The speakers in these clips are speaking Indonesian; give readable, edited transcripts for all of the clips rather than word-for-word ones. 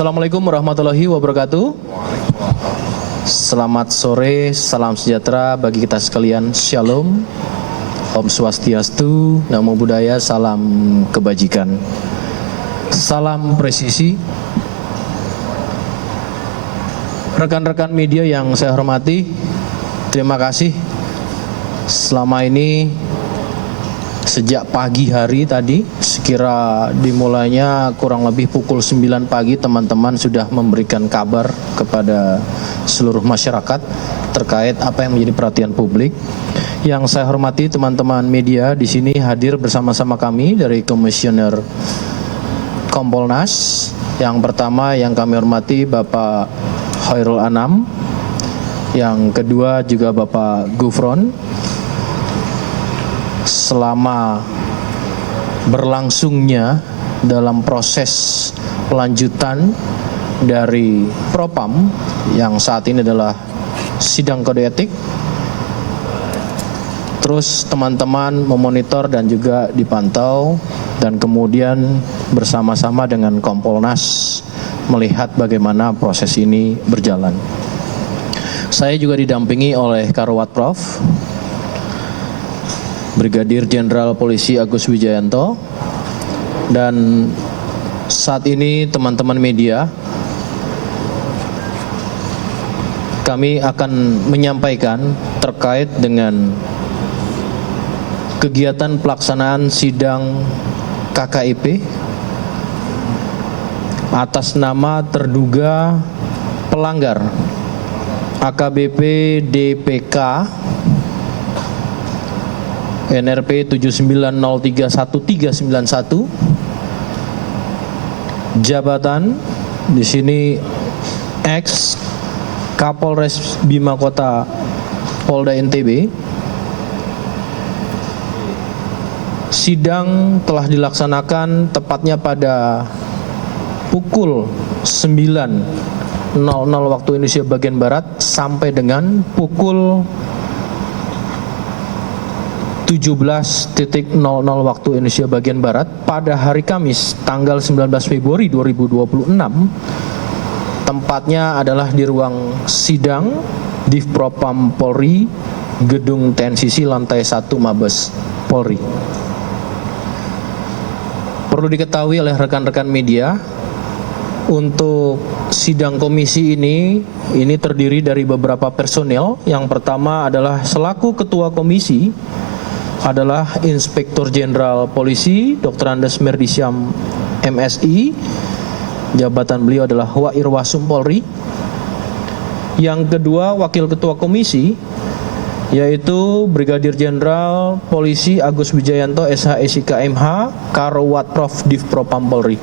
Assalamualaikum warahmatullahi wabarakatuh. Selamat sore, salam sejahtera bagi kita sekalian. Shalom, Om Swastiastu, Namo Buddhaya, salam kebajikan, salam presisi. Rekan-rekan media yang saya hormati, terima kasih selama ini. Sejak pagi hari tadi, sekira dimulainya kurang lebih pukul 9 pagi, teman-teman sudah memberikan kabar kepada seluruh masyarakat terkait apa yang menjadi perhatian publik. Yang saya hormati teman-teman media di sini hadir bersama-sama kami dari Komisioner Kompolnas. Yang pertama yang kami hormati Bapak Khairul Anam, yang kedua juga Bapak Gufron. Selama berlangsungnya dalam proses pelanjutan dari Propam yang saat ini adalah sidang kode etik, terus teman-teman memonitor dan juga dipantau, dan kemudian bersama-sama dengan Kompolnas melihat bagaimana proses ini berjalan. Saya juga didampingi oleh Karuat Prof, Brigadir Jenderal Polisi Agus Wijayanto, dan saat ini teman-teman media, kami akan menyampaikan terkait dengan kegiatan pelaksanaan sidang KKIP atas nama terduga pelanggar AKBP DPK NRP 79031391, jabatan di sini ex Kapolres Bima Kota Polda NTB. Sidang telah dilaksanakan tepatnya pada pukul 9.00 waktu Indonesia bagian Barat sampai dengan pukul 17.00 waktu Indonesia bagian Barat pada hari Kamis tanggal 19 Februari 2026. Tempatnya adalah di ruang sidang Divpropam Polri, Gedung TNCC lantai 1 Mabes Polri. Perlu diketahui oleh rekan-rekan media, untuk sidang komisi ini terdiri dari beberapa personel. Yang pertama adalah selaku ketua komisi adalah Inspektur Jenderal Polisi Dr. Andes Merdisyam MSI. Jabatan beliau adalah Wairwasum Polri. Yang kedua, wakil ketua komisi yaitu Brigadir Jenderal Polisi Agus Wijayanto SH SIK MH, Karuat Prof Divpropam Polri.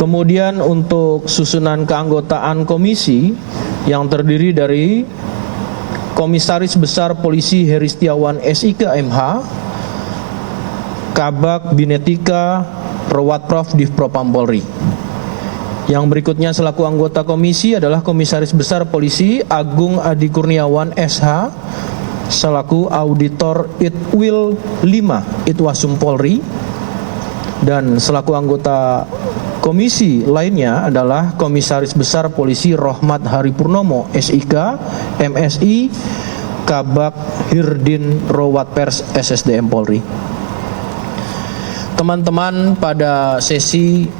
Kemudian untuk susunan keanggotaan komisi yang terdiri dari Komisaris Besar Polisi Heri Setiawan SIK MH, Kabak Binetika Rawat Prof Divpropam Polri. Yang berikutnya selaku anggota komisi adalah Komisaris Besar Polisi Agung Adi Kurniawan SH selaku Auditor Itwil 5 Itwasum Polri. Dan selaku anggota komisi lainnya adalah Komisaris Besar Polisi Rohmat Haripurnomo SIK MSI, Kabak Hirdin Rawat Pers SSDM Polri. Teman-teman, pada sesi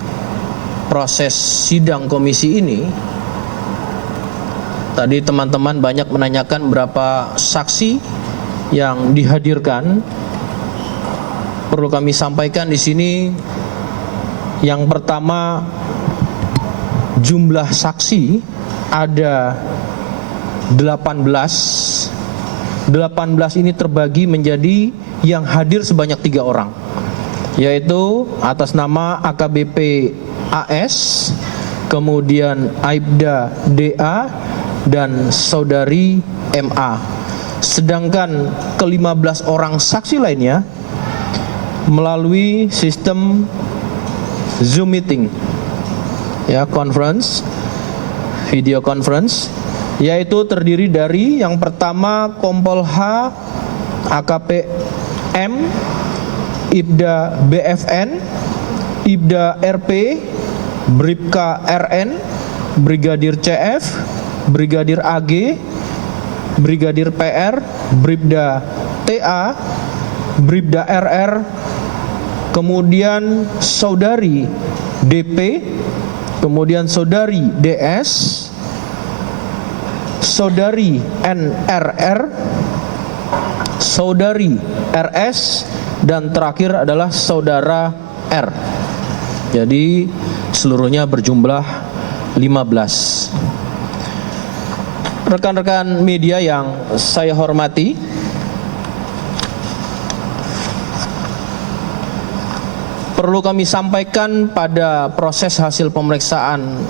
proses sidang komisi ini tadi teman-teman banyak menanyakan berapa saksi yang dihadirkan. Perlu kami sampaikan di sini, yang pertama, jumlah saksi ada 18. 18 ini terbagi menjadi yang hadir sebanyak 3 orang, yaitu atas nama AKBP AS, kemudian Aibda DA, dan Saudari MA. Sedangkan ke-15 orang saksi lainnya melalui sistem Zoom meeting, ya, conference, video conference, yaitu terdiri dari yang pertama Kompol H, AKP M, Ibda BFN, Ibda RP, Bribka RN, Brigadir CF, Brigadir AG, Brigadir PR, Bribda TA, Bribda RR, kemudian Saudari DP, kemudian Saudari DS, Saudari NRR, Saudari RS, dan terakhir adalah Saudara R. Jadi seluruhnya berjumlah 15. Rekan-rekan media yang saya hormati, perlu kami sampaikan pada proses hasil pemeriksaan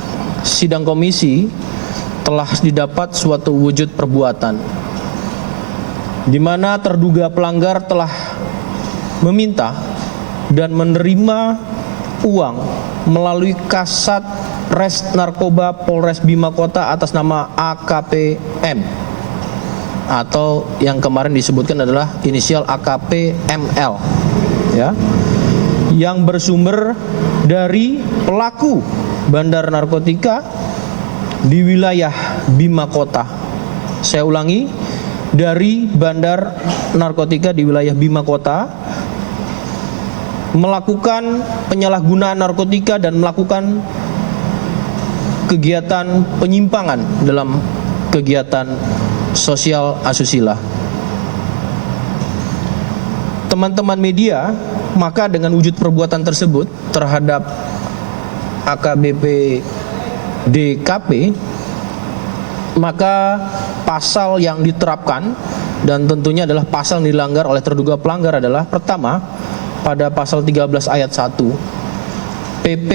sidang komisi telah didapat suatu wujud perbuatan di mana terduga pelanggar telah meminta dan menerima uang melalui Kasat Res Narkoba Polres Bima Kota atas nama AKP M, atau yang kemarin disebutkan adalah inisial AKP ML, ya, yang bersumber dari pelaku bandar narkotika di wilayah Bima Kota. Saya ulangi, dari bandar narkotika di wilayah Bima Kota melakukan penyalahgunaan narkotika dan melakukan kegiatan penyimpangan dalam kegiatan sosial asusila. Teman-teman media, maka dengan wujud perbuatan tersebut terhadap AKBP DKP, maka pasal yang diterapkan dan tentunya adalah pasal yang dilanggar oleh terduga pelanggar adalah pertama, pada pasal 13 ayat 1 PP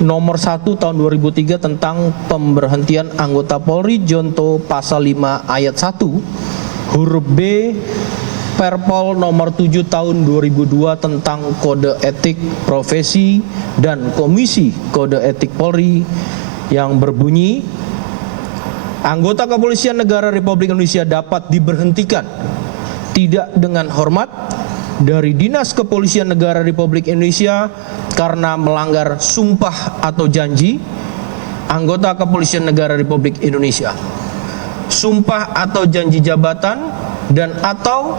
nomor 1 tahun 2003 tentang pemberhentian anggota Polri Jonto pasal 5 ayat 1 huruf B Perpol nomor 7 tahun 2002 tentang kode etik profesi dan Komisi Kode Etik Polri yang berbunyi, anggota Kepolisian Negara Republik Indonesia dapat diberhentikan tidak dengan hormat dari Dinas Kepolisian Negara Republik Indonesia karena melanggar sumpah atau janji anggota Kepolisian Negara Republik Indonesia, sumpah atau janji jabatan, dan atau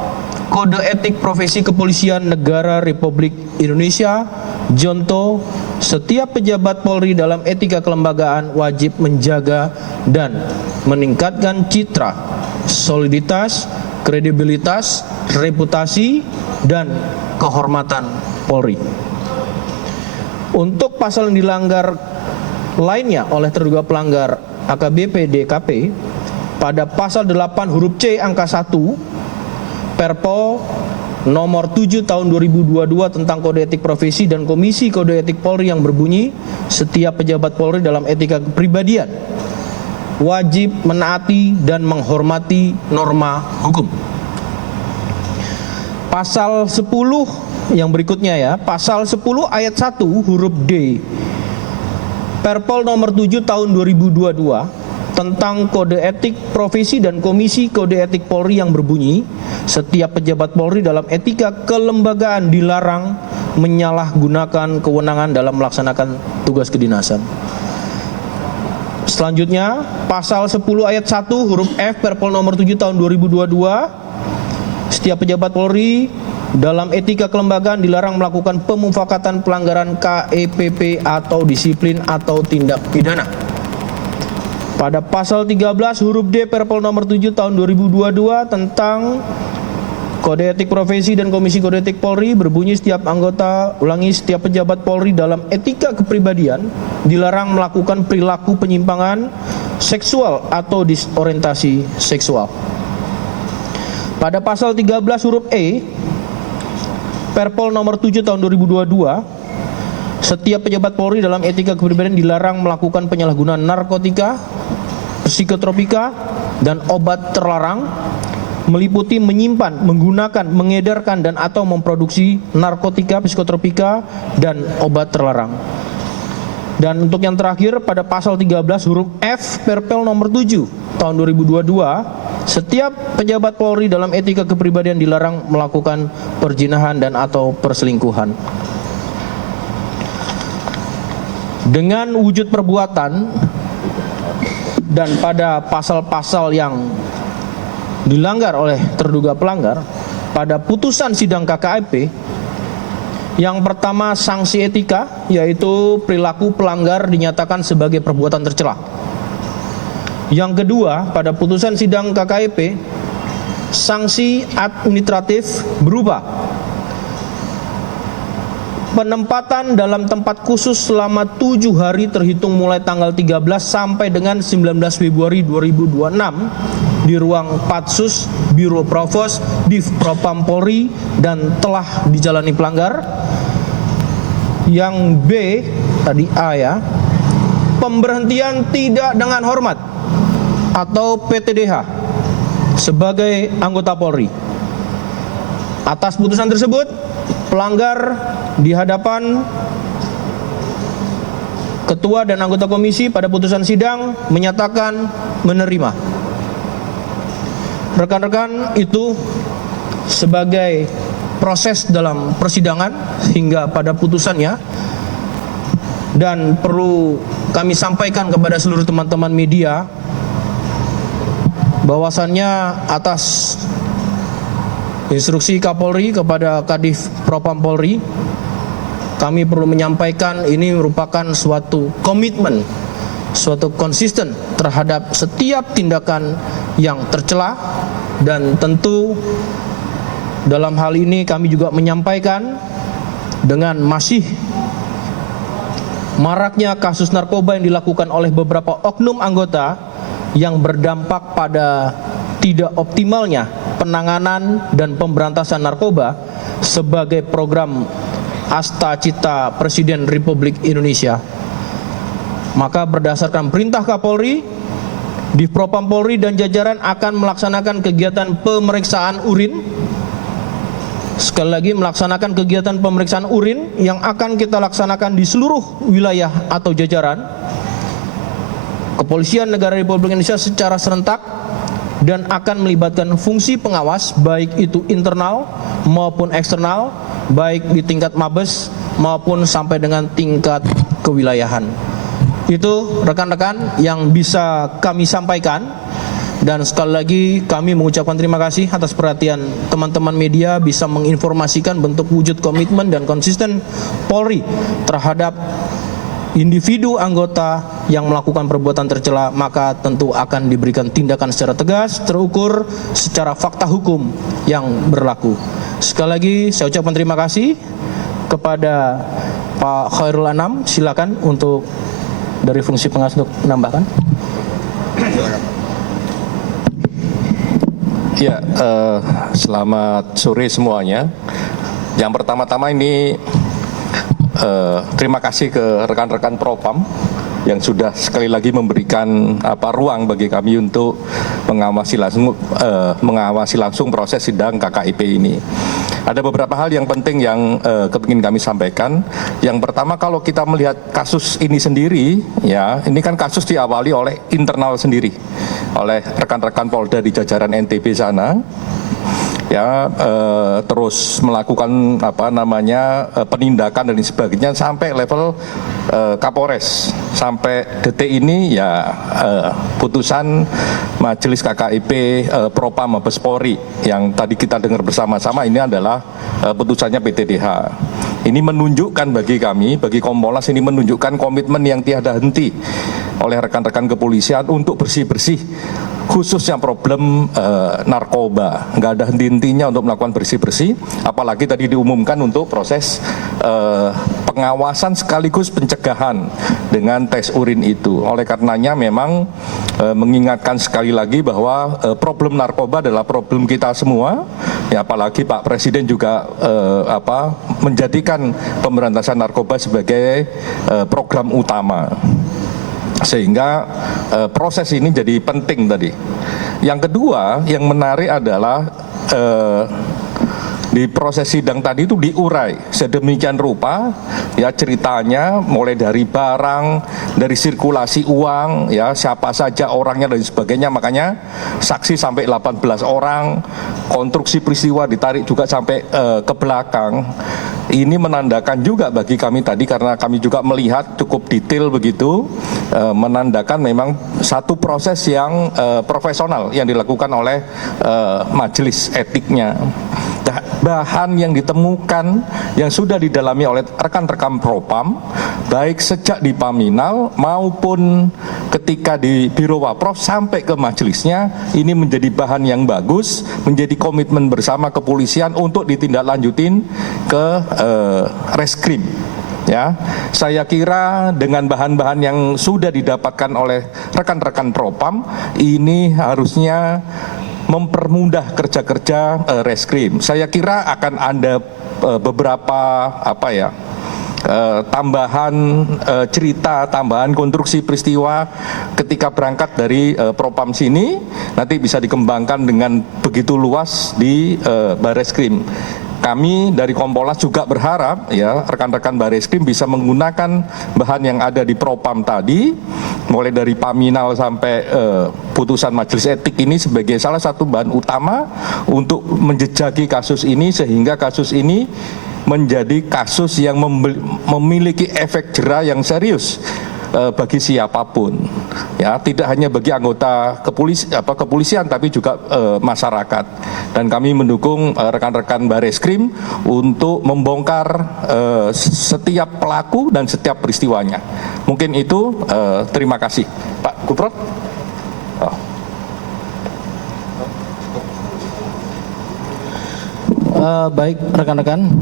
kode etik profesi Kepolisian Negara Republik Indonesia. Jonto, setiap pejabat Polri dalam etika kelembagaan wajib menjaga dan meningkatkan citra, soliditas, kredibilitas, reputasi, dan kehormatan Polri. Untuk pasal yang dilanggar lainnya oleh terduga pelanggar AKBP DKP, pada pasal 8 huruf C angka 1 Perpol nomor 7 tahun 2022 tentang kode etik profesi dan Komisi Kode Etik Polri yang berbunyi, setiap pejabat Polri dalam etika kepribadian wajib menaati dan menghormati norma hukum. Pasal 10 yang berikutnya, ya, pasal 10 ayat 1 huruf D Perpol nomor 7 tahun 2022 tentang kode etik profesi dan Komisi Kode Etik Polri yang berbunyi, setiap pejabat Polri dalam etika kelembagaan dilarang menyalahgunakan kewenangan dalam melaksanakan tugas kedinasan. Selanjutnya, pasal 10 ayat 1 huruf F Perpol nomor 7 tahun 2022, setiap pejabat Polri dalam etika kelembagaan dilarang melakukan pemufakatan pelanggaran KEPP atau disiplin atau tindak pidana. Pada pasal 13 huruf D Perpol nomor 7 tahun 2022 tentang kode etik profesi dan Komisi Kode Etik Polri berbunyi, setiap setiap pejabat Polri dalam etika kepribadian dilarang melakukan perilaku penyimpangan seksual atau disorientasi seksual. Pada pasal 13 huruf E Perpol nomor 7 tahun 2022, setiap pejabat Polri dalam etika kepribadian dilarang melakukan penyalahgunaan narkotika, psikotropika, dan obat terlarang, meliputi menyimpan, menggunakan, mengedarkan, dan atau memproduksi narkotika, psikotropika, dan obat terlarang. Dan untuk yang terakhir, pada pasal 13 huruf F Perpol nomor 7 tahun 2022, setiap pejabat Polri dalam etika kepribadian dilarang melakukan perzinahan dan atau perselingkuhan. dengan wujud perbuatan dan pada pasal-pasal yang dilanggar oleh terduga pelanggar, pada putusan sidang KKIP, yang pertama sanksi etika, yaitu perilaku pelanggar dinyatakan sebagai perbuatan tercela. Yang kedua, pada putusan sidang KKIP, sanksi administratif berupa penempatan dalam tempat khusus selama 7 hari terhitung mulai tanggal 13 sampai dengan 19 Februari 2026 di ruang Patsus Biro Provos Div Propam Polri dan telah dijalani pelanggar. Yang B, tadi A ya, pemberhentian tidak dengan hormat atau PTDH sebagai anggota Polri. Atas putusan tersebut, pelanggar di hadapan ketua dan anggota komisi pada putusan sidang menyatakan menerima. Rekan-rekan, itu sebagai proses dalam persidangan hingga pada putusannya, dan perlu kami sampaikan kepada seluruh teman-teman media bahwasannya atas instruksi Kapolri kepada Kadif Propam Polri, kami perlu menyampaikan ini merupakan suatu komitmen, suatu konsisten terhadap setiap tindakan yang tercela, dan tentu dalam hal ini kami juga menyampaikan dengan masih maraknya kasus narkoba yang dilakukan oleh beberapa oknum anggota yang berdampak pada tidak optimalnya penanganan dan pemberantasan narkoba sebagai program Asta Cita Presiden Republik Indonesia. Maka berdasarkan perintah Kapolri, Divpropam Polri dan jajaran akan melaksanakan kegiatan pemeriksaan urin. Sekali lagi, melaksanakan kegiatan pemeriksaan urin yang akan kita laksanakan di seluruh wilayah atau jajaran Kepolisian Negara Republik Indonesia secara serentak, dan akan melibatkan fungsi pengawas baik itu internal maupun eksternal, baik di tingkat Mabes maupun sampai dengan tingkat kewilayahan. Itu rekan-rekan yang bisa kami sampaikan, dan sekali lagi kami mengucapkan terima kasih atas perhatian teman-teman media bisa menginformasikan bentuk wujud komitmen dan konsisten Polri terhadap individu anggota yang melakukan perbuatan tercela, maka tentu akan diberikan tindakan secara tegas, terukur, secara fakta hukum yang berlaku. Sekali lagi saya ucapkan terima kasih kepada Pak Khairul Anam. Silakan untuk dari fungsi pengawas untuk menambahkan. Ya, selamat sore semuanya. Yang pertama-tama ini terima kasih ke rekan-rekan Propam yang sudah sekali lagi memberikan ruang bagi kami untuk mengawasi langsung proses sidang KKIP ini. Ada beberapa hal yang penting yang kepingin kami sampaikan. Yang pertama, kalau kita melihat kasus ini sendiri, ya, ini kan kasus diawali oleh internal sendiri, oleh rekan-rekan Polda di jajaran NTB sana. Ya, terus melakukan penindakan dan sebagainya sampai level Kapolres. Sampai detik ini ya putusan Majelis KKIP Propam Mabes Polri yang tadi kita dengar bersama-sama ini adalah putusannya PTDH. Ini menunjukkan bagi kami, bagi Kompolnas, ini menunjukkan komitmen yang tiada henti oleh rekan-rekan kepolisian untuk bersih-bersih, khususnya problem narkoba. Nggak ada henti-hentinya untuk melakukan bersih-bersih, apalagi tadi diumumkan untuk proses pengawasan sekaligus pencegahan dengan tes urin itu. Oleh karenanya memang mengingatkan sekali lagi bahwa problem narkoba adalah problem kita semua, ya, apalagi Pak Presiden juga menjadikan pemberantasan narkoba sebagai program utama. Sehingga proses ini jadi penting tadi. Yang kedua yang menarik adalah Di proses sidang tadi itu diurai sedemikian rupa ya ceritanya, mulai dari barang, dari sirkulasi uang, ya siapa saja orangnya dan sebagainya. Makanya saksi sampai 18 orang, konstruksi peristiwa ditarik juga sampai ke belakang. Ini menandakan juga bagi kami tadi, karena kami juga melihat cukup detail begitu, menandakan memang satu proses yang profesional yang dilakukan oleh majelis etiknya. Bahan yang ditemukan yang sudah didalami oleh rekan-rekan Propam, baik sejak di Paminal maupun ketika di Biro Waprof sampai ke majelisnya, ini menjadi bahan yang bagus, menjadi komitmen bersama kepolisian untuk ditindaklanjutin ke reskrim. Ya, saya kira dengan bahan-bahan yang sudah didapatkan oleh rekan-rekan Propam, ini harusnya mempermudah kerja-kerja reskrim. Saya kira akan ada beberapa tambahan cerita, tambahan konstruksi peristiwa ketika berangkat dari Propam sini, nanti bisa dikembangkan dengan begitu luas di Bareskrim. Kami dari Kompolnas juga berharap ya rekan-rekan Bareskrim bisa menggunakan bahan yang ada di Propam tadi, mulai dari Paminal sampai putusan majelis etik ini sebagai salah satu bahan utama untuk menjejaki kasus ini, sehingga kasus ini menjadi kasus yang memiliki efek jera yang serius bagi siapapun, ya tidak hanya bagi anggota kepolisian tapi juga masyarakat. Dan kami mendukung rekan-rekan Bareskrim untuk membongkar setiap pelaku dan setiap peristiwanya. Mungkin itu, terima kasih Pak Kuprot. Baik rekan-rekan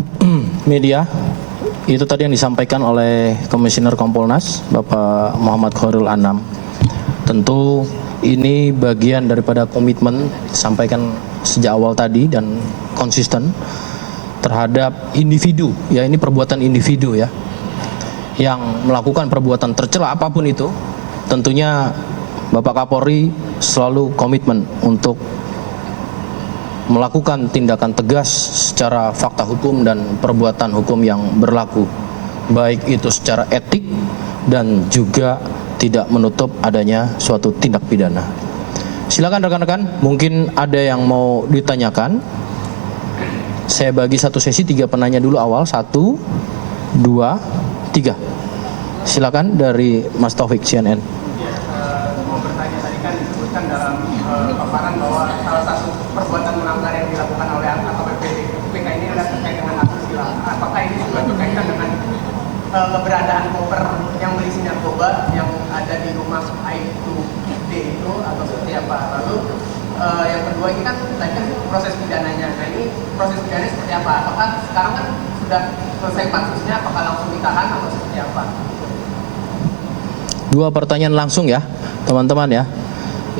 media, itu tadi yang disampaikan oleh Komisioner Kompolnas Bapak Muhammad Khairul Anam. Tentu ini bagian daripada komitmen disampaikan sejak awal tadi dan konsisten terhadap individu, ya ini perbuatan individu ya, yang melakukan perbuatan tercela apapun itu. Tentunya Bapak Kapolri selalu komitmen untuk melakukan tindakan tegas secara fakta hukum dan perbuatan hukum yang berlaku, baik itu secara etik dan juga tidak menutup adanya suatu tindak pidana. Silakan rekan-rekan, mungkin ada yang mau ditanyakan. Saya bagi satu sesi 3 penanya dulu awal, 1, 2, 3. Silakan dari Mas Taufik CNN. Mau bertanya, tadi kan disebutkan dalam paparan bahwa salah satu perbuatan melanggar yang dilakukan oleh atau PK ini adalah terkait dengan asusila. Apakah ini juga berkaitan dengan keberadaan koper yang berisi narkoba yang ada di rumah I2D itu atau seperti apa? Lalu yang kedua, ini kan tadi kan proses pidananya. Nah ini proses pidananya seperti apa? Apakah sekarang kan sudah selesai pansusnya, apakah langsung ditahan atau seperti apa? 2 pertanyaan langsung ya teman-teman ya.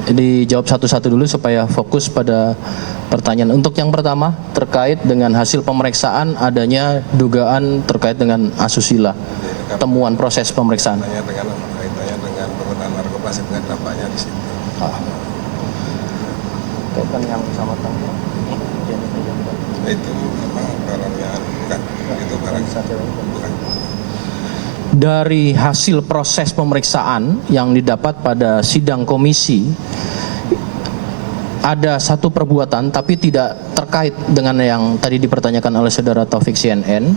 Dijawab satu-satu dulu supaya fokus pada pertanyaan. Untuk yang pertama terkait dengan hasil pemeriksaan adanya dugaan terkait dengan asusila, temuan proses pemeriksaan. Kaitannya dengan penggunaan narkoba dengan dampaknya di situ. Kaitan yang sama Itu barangnya bukan itu barang bukan. Dari hasil proses pemeriksaan yang didapat pada sidang komisi, ada satu perbuatan tapi tidak terkait dengan yang tadi dipertanyakan oleh saudara Taufik CNN,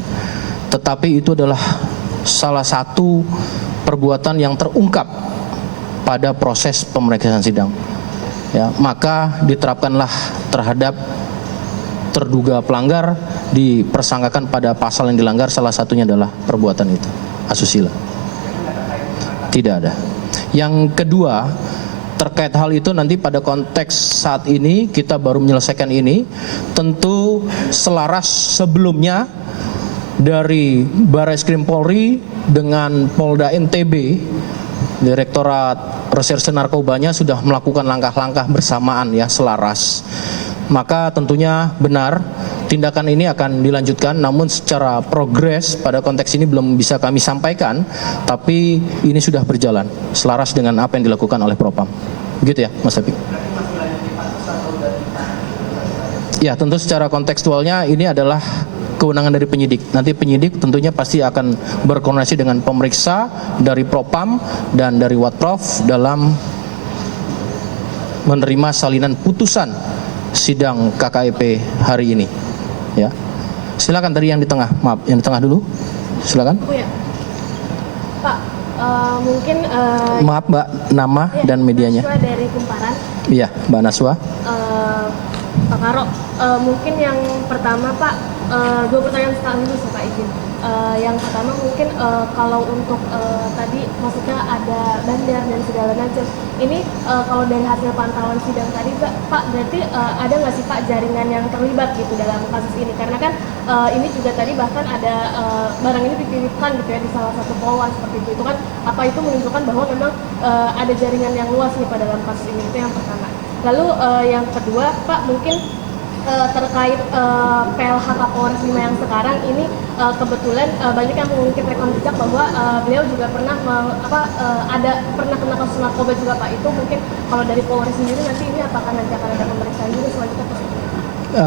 tetapi itu adalah salah satu perbuatan yang terungkap pada proses pemeriksaan sidang. Ya, maka diterapkanlah terhadap terduga pelanggar, dipersangkakan pada pasal yang dilanggar, salah satunya adalah perbuatan itu, asusila. Tidak ada. Yang kedua, terkait hal itu nanti pada konteks saat ini kita baru menyelesaikan ini, tentu selaras sebelumnya dari Bareskrim Polri dengan Polda NTB, Direktorat Reserse Narkobanya sudah melakukan langkah-langkah bersamaan ya, selaras. Maka tentunya benar tindakan ini akan dilanjutkan, namun secara progres pada konteks ini belum bisa kami sampaikan, tapi ini sudah berjalan selaras dengan apa yang dilakukan oleh Propam. Begitu ya Mas Habib? Ya, tentu secara kontekstualnya ini adalah kewenangan dari penyidik. Nanti penyidik tentunya pasti akan berkoordinasi dengan pemeriksa dari Propam dan dari Watprov dalam menerima salinan putusan sidang KKIP hari ini. Ya, silakan tadi yang di tengah, maaf, yang di tengah dulu, silakan. Oh ya, Pak, mungkin Maaf Mbak, nama ya, dan medianya. Naswa dari Kumparan. Iya, Mbak Naswa. Pak Karo, mungkin yang pertama Pak, dua pertanyaan sekaligus ya Pak izin. Yang pertama mungkin kalau untuk tadi maksudnya ada bandar dan segala macam. Ini kalau dari hasil pantauan sidang tadi Pak berarti ada nggak sih Pak jaringan yang terlibat gitu dalam kasus ini? Karena kan ini juga tadi bahkan ada barang ini dititipkan gitu ya di salah satu polwan seperti itu. Itu kan apa itu menunjukkan bahwa memang ada jaringan yang luas nih Pak dalam kasus ini. Itu yang pertama. Lalu yang kedua Pak mungkin terkait PLH Kapolres Bima yang sekarang ini kebetulan banyak yang mengungkit rekam jejak bahwa beliau juga pernah pernah kena kasus narkoba juga Pak. Itu mungkin kalau dari Polres sendiri nanti ini apakah nanti akan ada pemeriksaan juga selanjutnya Pak?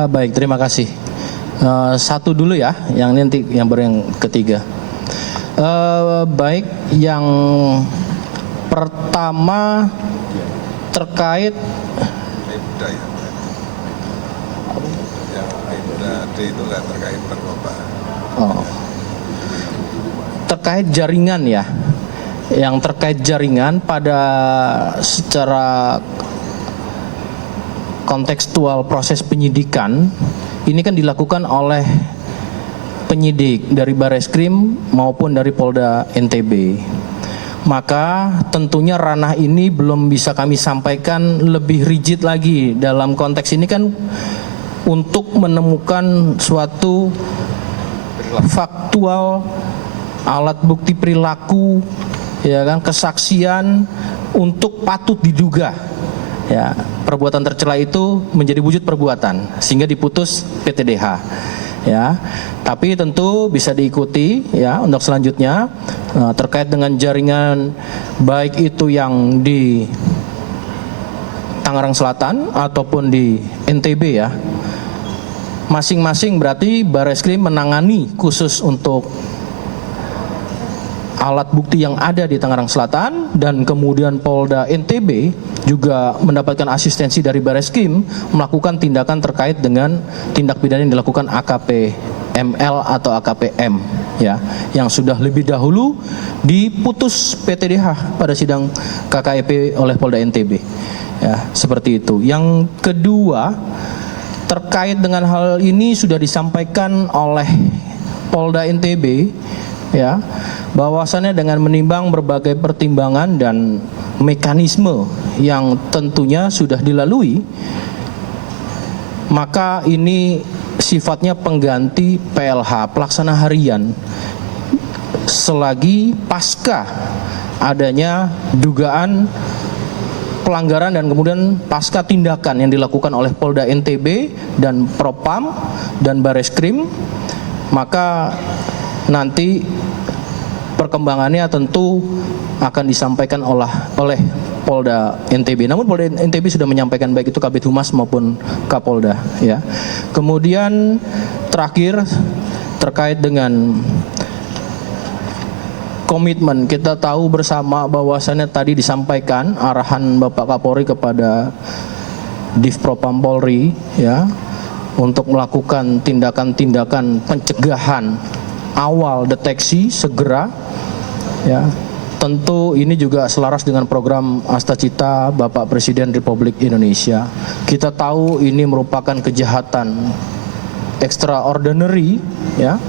Baik, terima kasih. Satu dulu ya, yang nanti yang baru yang ketiga. Baik, yang pertama terkait Aibda ya. Yang Aibda D itu nggak terkait narkoba. terkait jaringan ya. Yang terkait jaringan pada secara kontekstual proses penyidikan ini kan dilakukan oleh penyidik dari Bareskrim maupun dari Polda NTB. Maka tentunya ranah ini belum bisa kami sampaikan lebih rigid lagi. Dalam konteks ini kan untuk menemukan suatu faktual, alat bukti perilaku, ya kan, kesaksian untuk patut diduga ya perbuatan tercela itu menjadi wujud perbuatan sehingga diputus PTDH ya. Tapi tentu bisa diikuti ya untuk selanjutnya terkait dengan jaringan baik itu yang di Tangerang Selatan ataupun di NTB ya. Masing-masing berarti Bareskrim menangani khusus untuk alat bukti yang ada di Tangerang Selatan, dan kemudian Polda NTB juga mendapatkan asistensi dari Bareskrim melakukan tindakan terkait dengan tindak pidana yang dilakukan AKP ML atau AKP M ya, yang sudah lebih dahulu diputus PTDH pada sidang KKIP oleh Polda NTB ya, seperti itu. Yang kedua, terkait dengan hal ini sudah disampaikan oleh Polda NTB ya, bahwasannya dengan menimbang berbagai pertimbangan dan mekanisme yang tentunya sudah dilalui, maka ini sifatnya pengganti PLH pelaksana harian selagi pasca adanya dugaan pelanggaran dan kemudian pasca tindakan yang dilakukan oleh Polda NTB dan Propam dan Bareskrim. Maka nanti perkembangannya tentu akan disampaikan oleh Polda NTB. Namun Polda NTB sudah menyampaikan baik itu Kabid Humas maupun Kapolda ya. Kemudian terakhir terkait dengan komitmen, kita tahu bersama bahwasannya tadi disampaikan arahan Bapak Kapolri kepada Divpropam Polri ya untuk melakukan tindakan-tindakan pencegahan awal, deteksi segera ya. Tentu ini juga selaras dengan program Astacita Bapak Presiden Republik Indonesia. Kita tahu ini merupakan kejahatan extraordinary ya.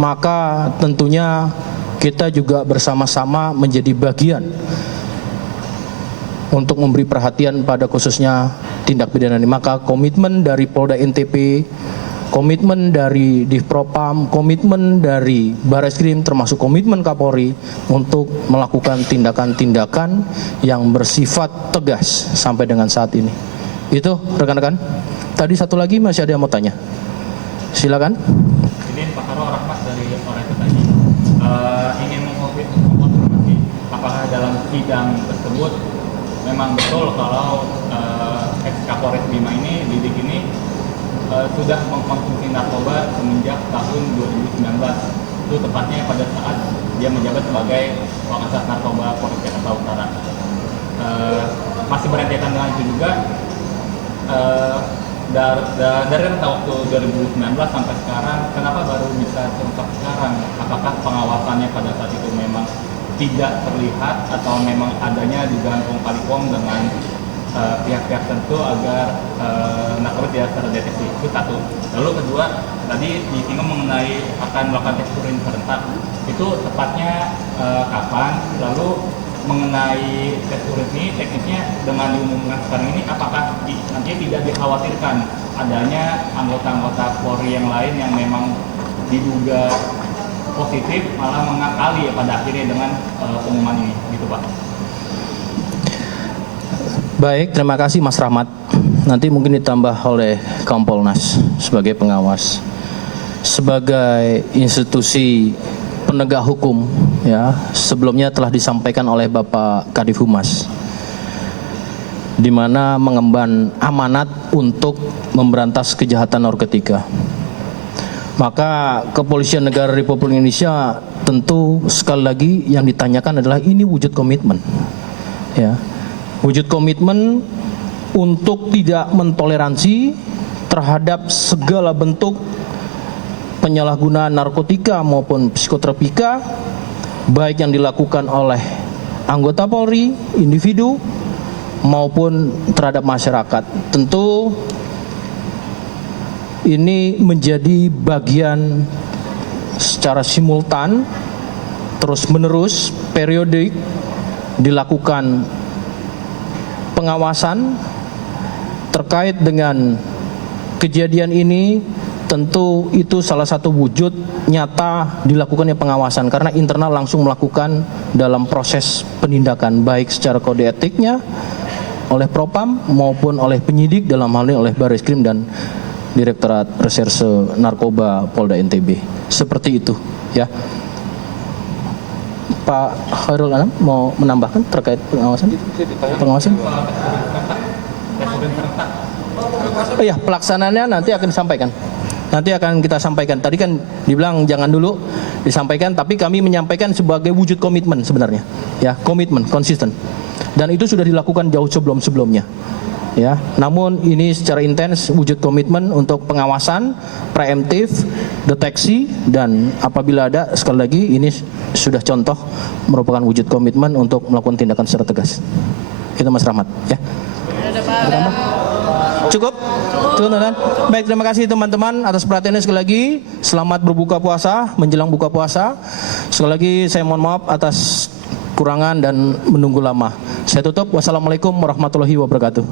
Maka tentunya kita juga bersama-sama menjadi bagian untuk memberi perhatian pada khususnya tindak pidana ini. Maka komitmen dari Polda NTB, komitmen dari Divpropam, komitmen dari Bareskrim, termasuk komitmen Kapolri untuk melakukan tindakan-tindakan yang bersifat tegas sampai dengan saat ini. Itu rekan-rekan. Tadi satu lagi masih ada yang mau tanya. Silakan. Ini Pak Karo Rahmat dari Orang Petani. Ingin mengkonfirmasi apakah dalam sidang tersebut memang betul kalau ex Kapolres Bima ini, Didik ini sudah mengkonsumsi narkoba semenjak tahun 2019. Itu tepatnya pada saat dia menjabat sebagai Wakasat Narkoba Polres Jakarta Utara. Masih berkaitan dengan itu juga, dari rentang waktu 2019 sampai sekarang, kenapa baru bisa terungkap sekarang? Apakah pengawasannya pada saat itu memang tidak terlihat atau memang adanya dugaan kong kali kong dengan pihak-pihak tertentu agar narkoba tidak terdeteksi? Itu satu. Lalu kedua, tadi disinggung mengenai akan melakukan tes urin serentak. Itu tepatnya kapan? Lalu mengenai tes urin ini teknisnya dengan diumumkan sekarang ini, apakah nantinya tidak dikhawatirkan adanya anggota-anggota Polri yang lain yang memang diduga positif malah mengakali ya pada akhirnya dengan pengumuman ini, gitu Pak? Baik, terima kasih Mas Rahmat. Nanti mungkin ditambah oleh Kompolnas sebagai pengawas. Sebagai institusi penegak hukum, ya, sebelumnya telah disampaikan oleh Bapak Kadif Humas, di mana mengemban amanat untuk memberantas kejahatan narkotika. Maka Kepolisian Negara Republik Indonesia tentu sekali lagi yang ditanyakan adalah ini wujud komitmen, ya, wujud komitmen untuk tidak mentoleransi terhadap segala bentuk penyalahgunaan narkotika maupun psikotropika, baik yang dilakukan oleh anggota Polri, individu, maupun terhadap masyarakat. Tentu ini menjadi bagian secara simultan, terus-menerus, periodik dilakukan pengawasan terkait dengan kejadian ini. Tentu itu salah satu wujud nyata dilakukannya pengawasan, karena internal langsung melakukan dalam proses penindakan, baik secara kode etiknya oleh Propam maupun oleh penyidik, dalam hal ini oleh Barreskrim dan Direktorat Reserse Narkoba Polda NTB. Seperti itu, ya. Pak Khairul Anam mau menambahkan terkait pengawasan? Pengawasan? Oh ya, pelaksanaannya nanti akan disampaikan. Nanti akan kita sampaikan. Tadi kan dibilang jangan dulu disampaikan, tapi kami menyampaikan sebagai wujud komitmen sebenarnya. Ya, komitmen, konsisten. Dan itu sudah dilakukan jauh sebelum-sebelumnya. Ya, namun ini secara intens wujud komitmen untuk pengawasan, preemptif, deteksi, dan apabila ada, sekali lagi ini sudah contoh merupakan wujud komitmen untuk melakukan tindakan secara tegas. Itu Mas Rahmat, ya. Cukup? Teman-teman. Baik, terima kasih teman-teman atas perhatiannya sekali lagi. Selamat berbuka puasa, menjelang buka puasa. Sekali lagi saya mohon maaf atas kurangan dan menunggu lama. Saya tutup. Wassalamualaikum warahmatullahi wabarakatuh.